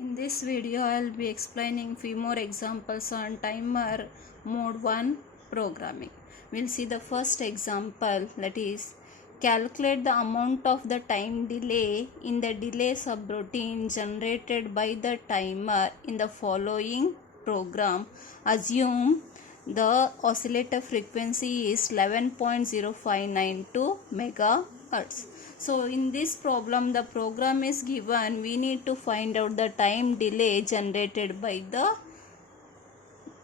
In this video, I'll be explaining few more examples on timer mode 1 programming. We'll see the first example, that is calculate the amount of the time delay in the delay subroutine generated by the timer in the following program. Assume the oscillator frequency is 11.0592 megahertz. So in this problem, the program is given. We need to find out the time delay generated by the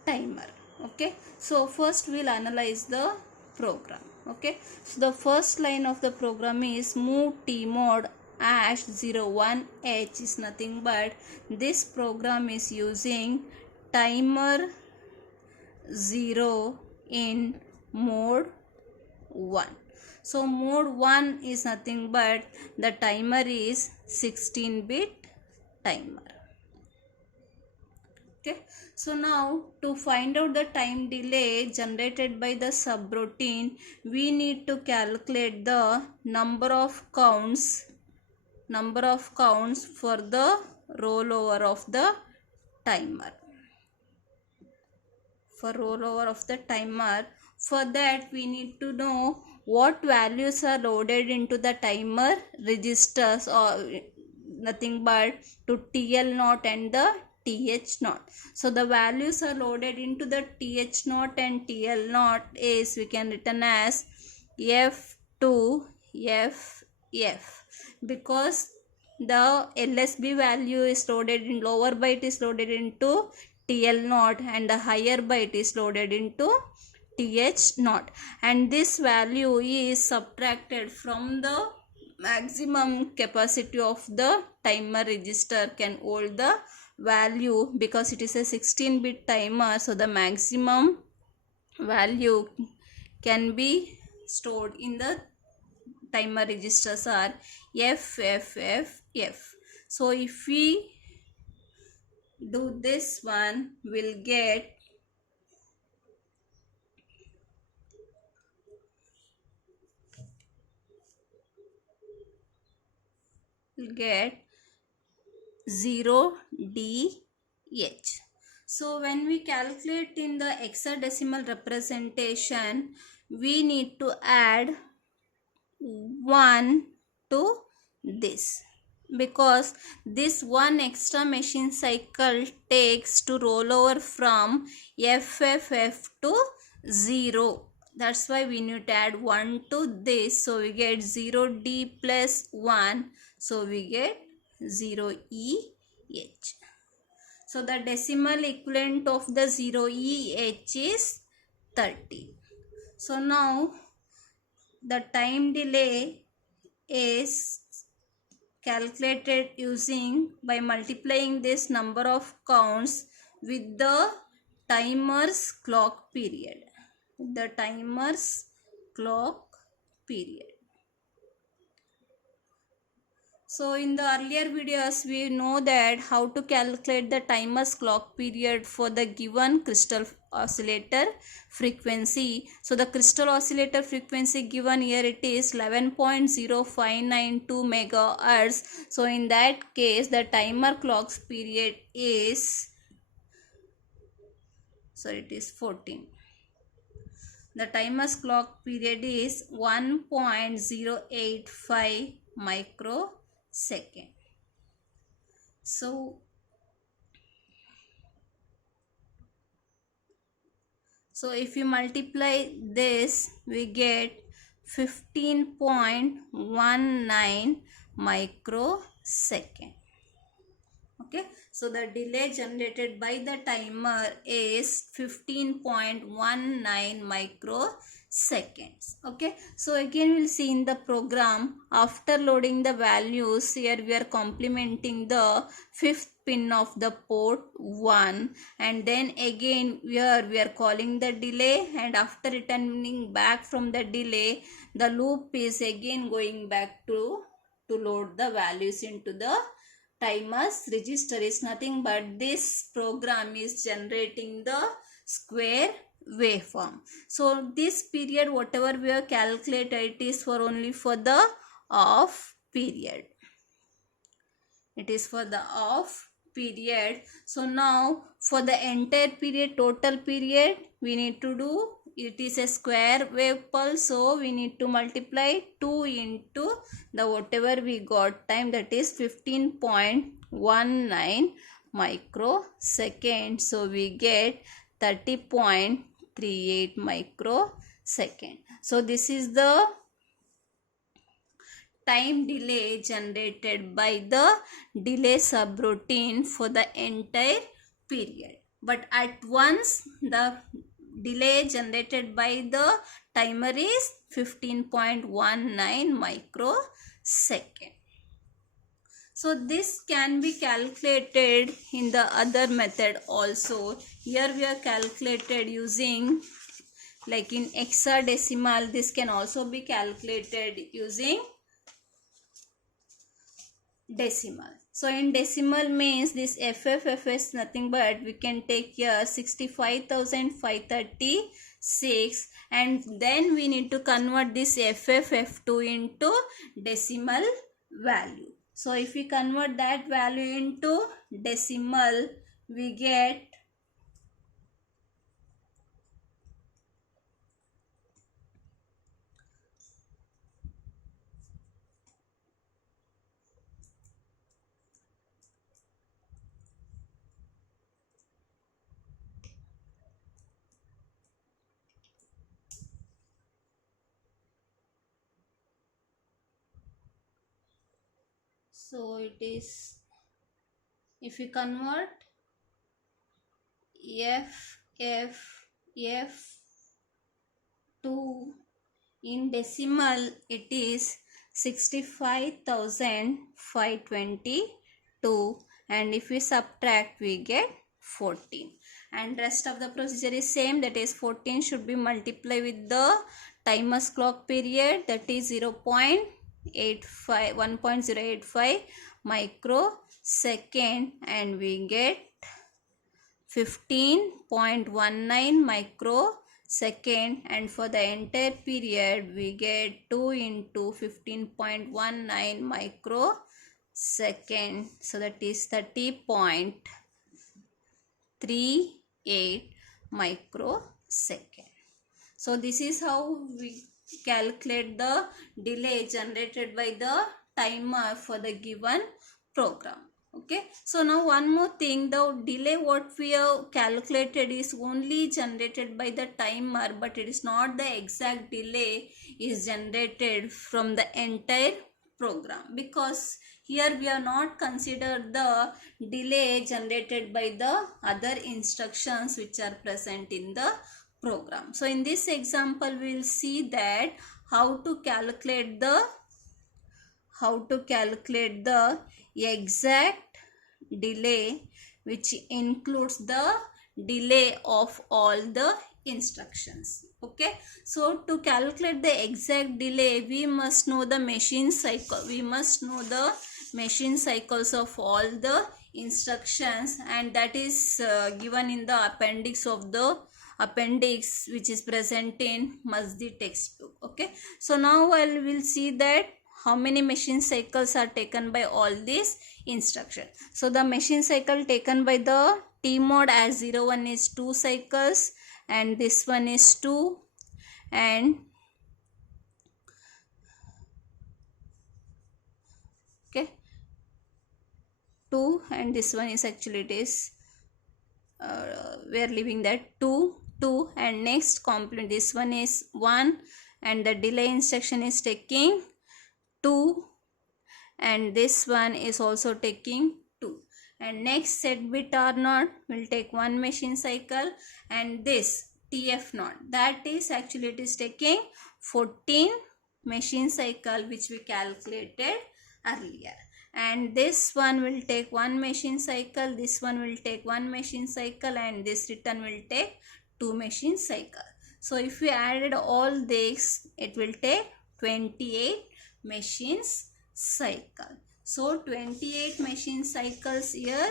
timer. Okay, so first we'll analyze the program. Okay, so the first line of the program is move tmod #01h is nothing but this program is using timer 0 in mode 1. So mode 1 is nothing but the timer is 16-bit timer. Okay, so now to find out the time delay generated by the subroutine, we need to calculate the number of counts for the rollover of the timer. For that, we need to know what values are loaded into the timer registers, or nothing but to TL0 and the TH0. So the values are loaded into the TH0 and TL0 is, we can written as F2 FF, because the LSB value is loaded in, lower byte is loaded into TL0 and the higher byte is loaded into TH0, and this value is subtracted from the maximum capacity of the timer register can hold the value, because it is a 16-bit timer, so the maximum value can be stored in the timer registers are FFFF. So if we do this one, we'll get 0DH. So when we calculate in the hexadecimal representation, we need to add 1 to this, because this one extra machine cycle takes to roll over from FFF to 0. That's why we need to add 1 to this. So we get 0D plus 1. So we get 0EH. So the decimal equivalent of the 0EH is 30. So now the time delay is calculated using by multiplying this number of counts with the timer's clock period. So in the earlier videos, we know that how to calculate the timer's clock period for the given crystal oscillator frequency. So the crystal oscillator frequency given here, it is 11.0592 megahertz. So in that case, the timer clock's period is, it is 14. The timer's clock period is 1.085 microsecond. So if you multiply this, we get 15.19 microsecond. Okay, so the delay generated by the timer is 15.19 microseconds. Okay, so again we'll see in the program, after loading the values, here we are complementing the 5th pin of the port 1, and then again here we are calling the delay, and after returning back from the delay, the loop is again going back to load the values into the timer's register. Is nothing but this program is generating the square waveform. So this period, whatever we have calculated, it is for only for the off period. It is for the off period. So now for the entire period, total period, we need to do, it is a square wave pulse, so we need to multiply 2 into the whatever we got time, that is 15.19 microsecond. So we get 30.38 microsecond. So this is the time delay generated by the delay subroutine for the entire period. But at once the delay generated by the timer is 15.19 microsecond. So this can be calculated in the other method also. Here we are calculated using, like in hexadecimal, this can also be calculated using decimal. So in decimal means this FFF is nothing but we can take here 65,536, and then we need to convert this FFF2 into decimal value. So if we convert that value into decimal, we get so it is, if we convert FFF2 in decimal, it is 65,522, and if we subtract we get 14, and rest of the procedure is same, that is 14 should be multiplied with the timer's clock period, that is 1.085 microsecond, and we get 15.19 microsecond, and for the entire period we get 2 into 15.19 microsecond, so that is 30.38 microsecond. So this is how we calculate the delay generated by the timer for the given program. Okay, so now one more thing, the delay what we have calculated is only generated by the timer, but it is not the exact delay is generated from the entire program, because here we are not considered the delay generated by the other instructions which are present in the program. So in this example we will see that how to calculate the exact delay which includes the delay of all the instructions. Okay, so to calculate the exact delay we must know the machine cycle, we must know the machine cycles of all the instructions, and that is given in the appendix which is present in Mazdi textbook. Okay, so now I will see that how many machine cycles are taken by all these instructions. So the machine cycle taken by the T mode as 01 is 2 cycles, and this one is 2, and okay 2, and this one is actually it is we are leaving that 2, and next complement, this one is 1, and the delay instruction is taking 2, and this one is also taking 2, and next set bit R0 will take 1 machine cycle, and this TF naught, that is actually it is taking 14 machine cycle which we calculated earlier, and this one will take 1 machine cycle, this one will take 1 machine cycle, and this return will take 2 machine cycle. So if we added all this, it will take 28 machines cycle. So 28 machine cycles here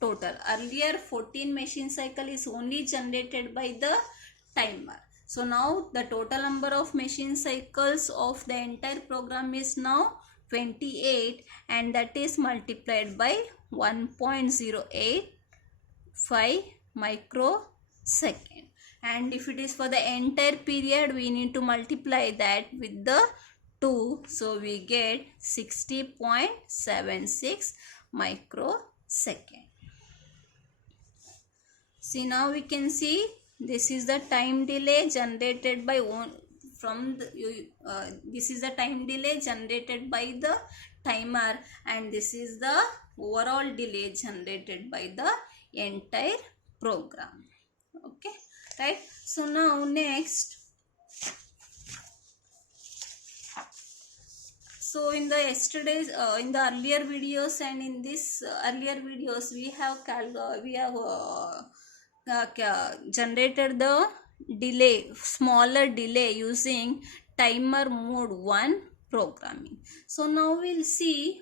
total. Earlier 14 machine cycle is only generated by the timer. So now the total number of machine cycles of the entire program is now 28, and that is multiplied by 1.085 microsecond. And if it is for the entire period, we need to multiply that with the 2, so we get 60.76 microsecond. See, now we can see this is the time delay generated by this is the time delay generated by the timer, and this is the overall delay generated by the entire program. Okay, right? So now next, so in the yesterday's in the earlier videos and in this earlier videos, we have generated the delay, smaller delay, using timer mode 1 programming. So now we'll see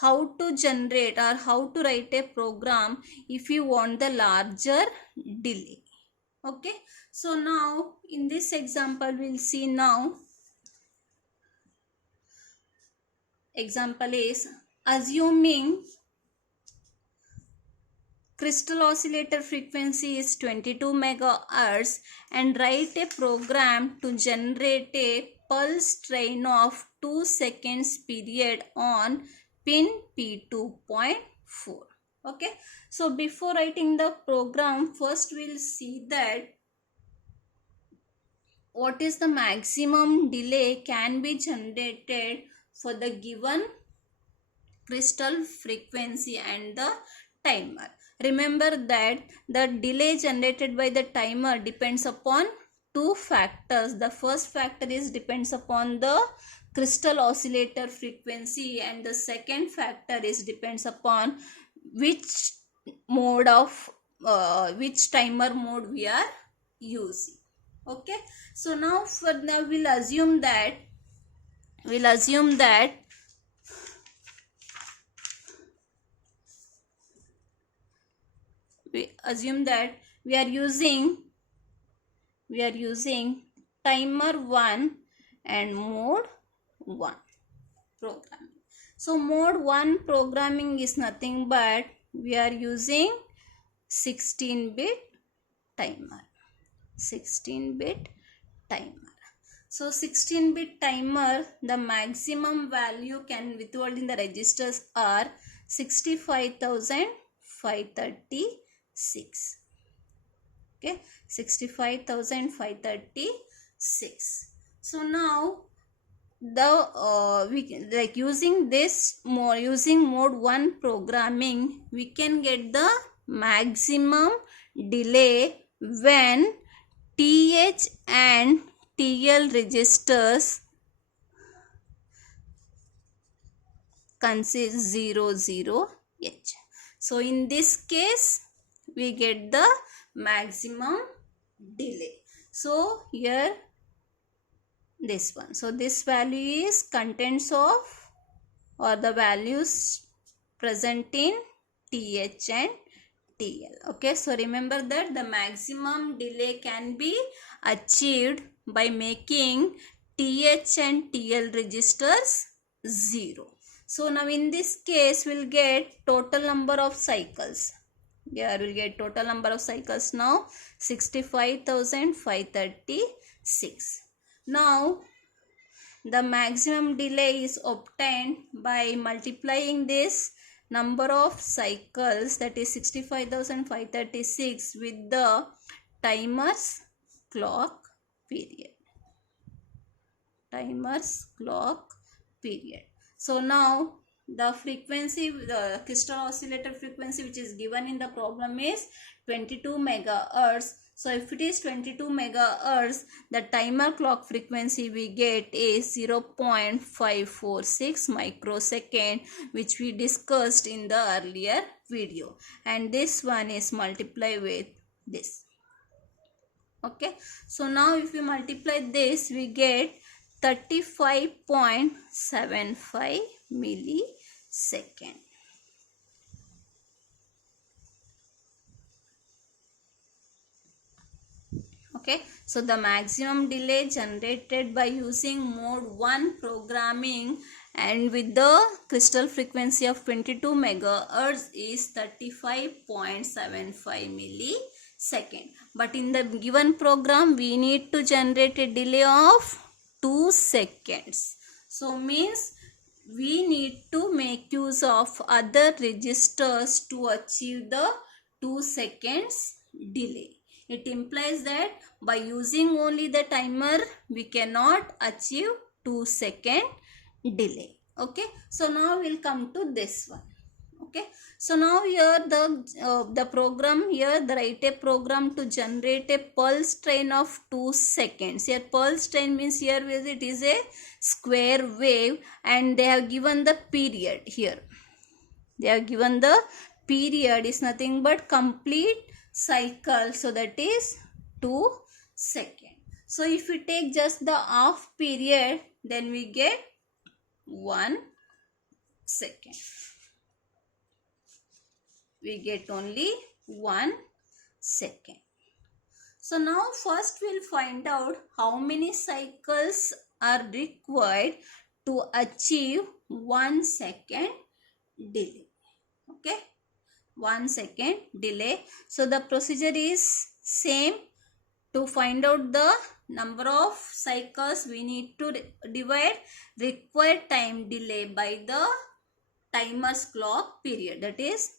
how to generate or how to write a program if you want the larger delay. Okay, so now in this example, we'll see now. Example is, assuming crystal oscillator frequency is 22 megahertz, and write a program to generate a pulse train of 2 seconds period on pin P2.4. Okay, so before writing the program, first we'll see that what is the maximum delay can be generated for the given crystal frequency and the timer. Remember that the delay generated by the timer depends upon two factors. The first factor is depends upon the crystal oscillator frequency, and the second factor is depends upon which mode of which timer mode we are using. Okay, so now we'll assume that we are using timer 1 and mode 1 programming. So mode 1 programming is nothing but we are using 16-bit timer. 16-bit timer. So 16-bit timer, the maximum value can withhold in the registers are 65,536. Okay, 65,536. So now the using mode 1 programming, we can get the maximum delay when TH and TL registers consist 00H. So in this case, we get the maximum delay. So here this one. So this value is contents of or the values present in TH and TL. Okay, so remember that the maximum delay can be achieved by making TH and TL registers 0. So now in this case, we'll get total number of cycles. Here we'll get total number of cycles now 65,536. Now the maximum delay is obtained by multiplying this number of cycles, that is 65,536, with the timer's clock period. So now the frequency, the crystal oscillator frequency which is given in the problem is 22 megahertz. So if it is 22 megahertz, the timer clock frequency we get is 0.546 microsecond, which we discussed in the earlier video, and this one is multiplied with this. Okay, so now if we multiply this, we get 35.75 millisecond. Okay, so the maximum delay generated by using mode 1 programming and with the crystal frequency of 22 megahertz is 35.75 millisecond. But in the given program we need to generate a delay of 2 seconds. So means we need to make use of other registers to achieve the 2 seconds delay. It implies that by using only the timer we cannot achieve 2-second delay. Okay, so now we'll come to this one. Okay, so now here the program here, the write a program to generate a pulse train of 2 seconds. Here pulse train means here it is a square wave, and they have given the period here. They have given the period is nothing but complete cycle, so that is 2 seconds. So if we take just the half period, then we get 1 second. We get only 1 second. So now first we'll find out how many cycles are required to achieve 1 second delay. Okay, 1 second delay. So the procedure is same. To find out the number of cycles, we need to divide required time delay by the timer's clock period. That is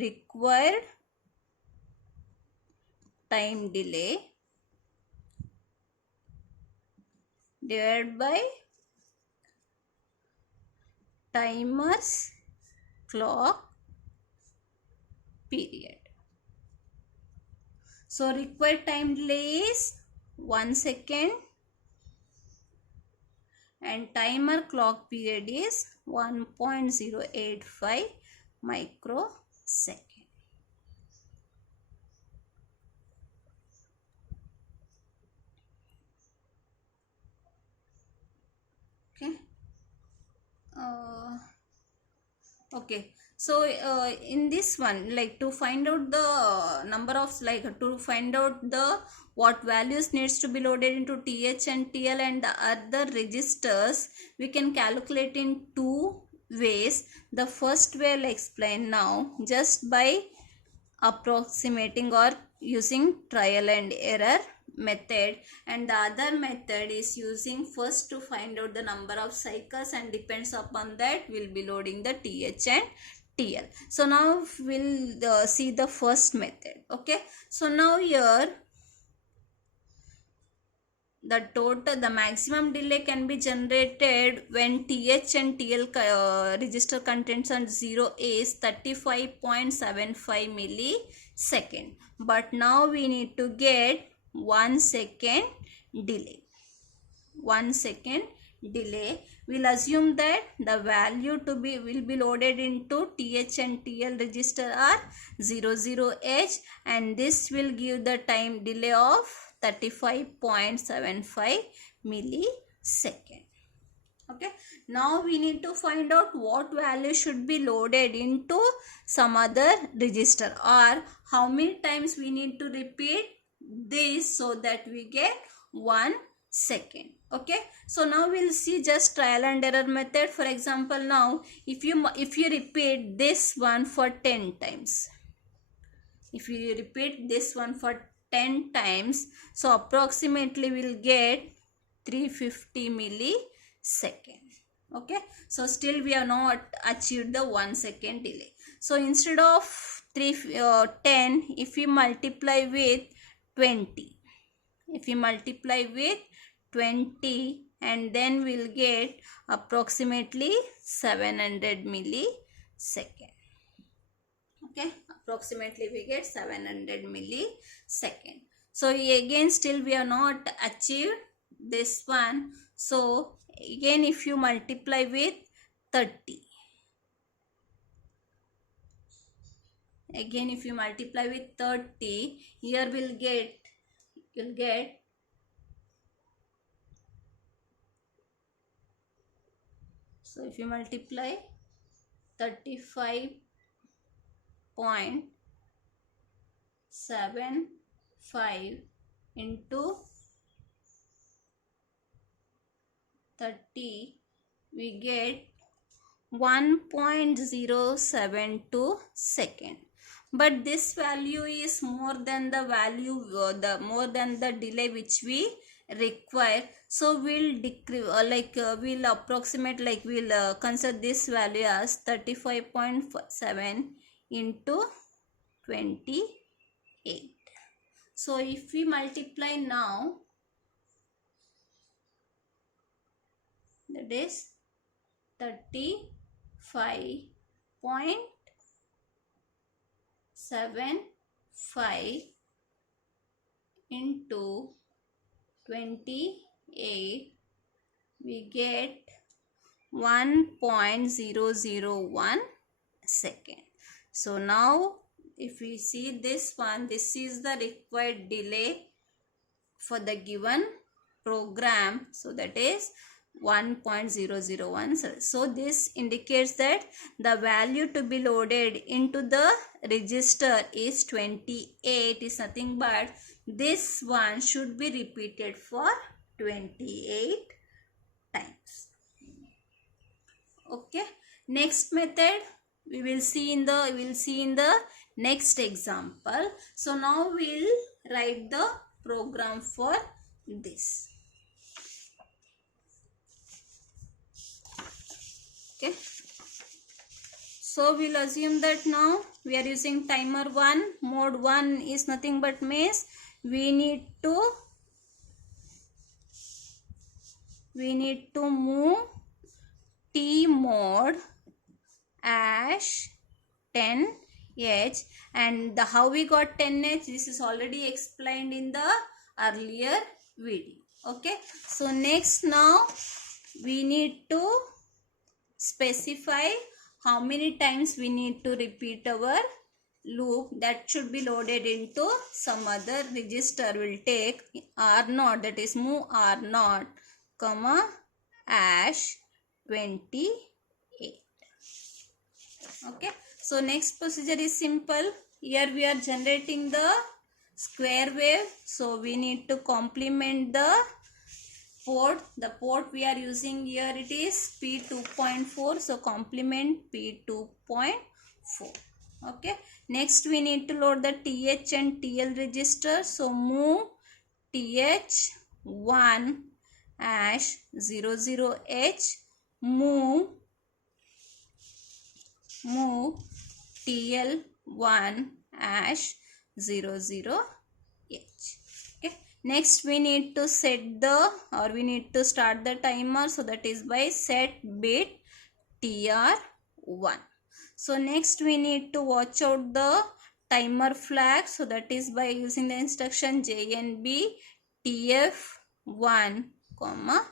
required time delay divided by timer's clock period. So required time delay is 1 second and timer clock period is 1.085 microsecond. Okay. Okay. So in this one, like to find out the number of, like to find out the what values needs to be loaded into TH and TL and the other registers, we can calculate in two ways. The first way I'll explain now, just by approximating or using trial and error method, and the other method is using first to find out the number of cycles, and depends upon that we'll be loading the TH and TL. So now we'll see the first method. Okay, so now here the maximum delay can be generated when TH and TL register contents on 0 is 35.75 millisecond. But now we need to get 1 second delay. 1 second delay. We'll assume that the value will be loaded into TH and TL register are 00H, and this will give the time delay of 35.75 millisecond. Okay, now we need to find out what value should be loaded into some other register, or how many times we need to repeat this so that we get 1 second. Okay, so now we'll see just trial and error method. For example, now if you repeat this one for 10 times, if you repeat this one for 10 times, so approximately we'll get 350 millisecond. Okay, so still we have not achieved the 1 second delay. So instead of 10, if we multiply with 20, if we multiply with 20, and then we'll get approximately 700 millisecond. Okay, approximately we get 700 millisecond. So again still we have not achieved this one. So again if you multiply with 30, again if you multiply with 30, here you'll get so if you multiply 35.75 into 30, we get 1.072 second, but this value is more than the value more than the delay which we require. So we'll decrease we'll approximate, like we'll consider this value as 35.7 into 28. So if we multiply now, that is 35.75 into 28, we get 1.001 second. So now if we see this one, this is the required delay for the given program. So that is 1.001. So this indicates that the value to be loaded into the register is 28, is nothing but this one should be repeated for 28 times. Okay, next method we will see in the next example. So now we'll write the program for this. Okay, so we'll assume that now we are using timer 1. Mode 1 is nothing but means we need to move T mode as 10H, and how we got 10H, this is already explained in the earlier video. Okay, so next now we need to specify how many times we need to repeat our loop. That should be loaded into some other register. Will take R0, that is move R0 comma ash 28. Okay, so next procedure is simple. Here we are generating the square wave, so we need to complement the port. The port we are using here, it is P2.4, so complement P2.4. okay, next we need to load the TH and TL register, so move TH1 as 00H, move TL1 as 00H. Okay, next we need to we need to start the timer, so that is by set bit TR1. So next we need to watch out the timer flag, so that is by using the instruction JNB TF1 comma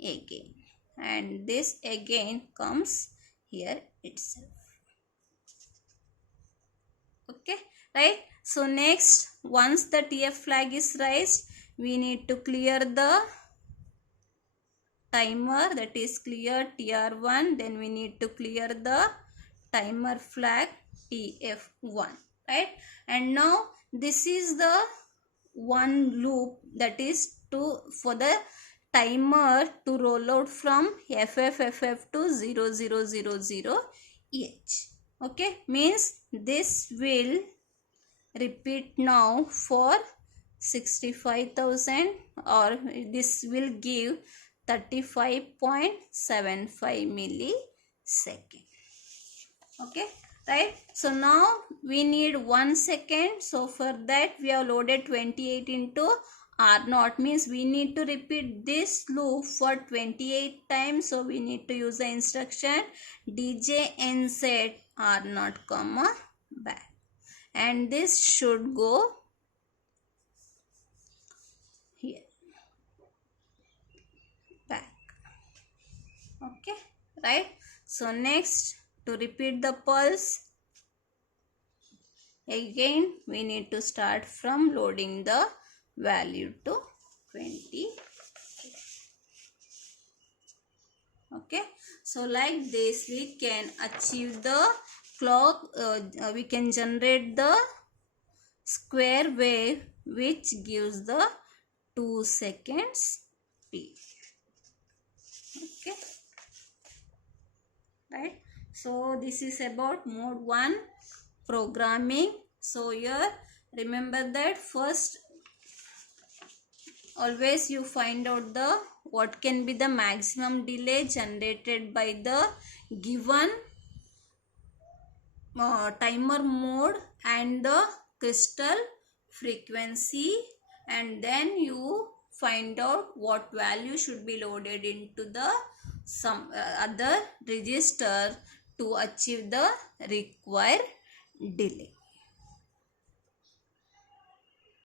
again, and this again comes here itself. Okay, right? So next, once the TF flag is raised, we need to clear the timer, that is clear TR1, then we need to clear the timer flag TF1, right? And now this is the one loop, that is for the timer to roll out from FFFF to 0000H. Okay, means this will repeat now for 65,000, or this will give 35.75 millisecond. Okay, right? So now we need 1 second. So for that we have loaded 28 into R0, means we need to repeat this loop for 28 times. So we need to use the instruction DJNZ R0 comma back, and this should go here back. Okay, right? So next, to repeat the pulse, again we need to start from loading the value to 20. Okay, so like this we can achieve the clock, we can generate the square wave which gives the 2 seconds T. Okay, right? So this is about mode 1 programming. So here remember that first always you find out the what can be the maximum delay generated by the given timer mode and the crystal frequency, and then you find out what value should be loaded into the some other register to achieve the required delay.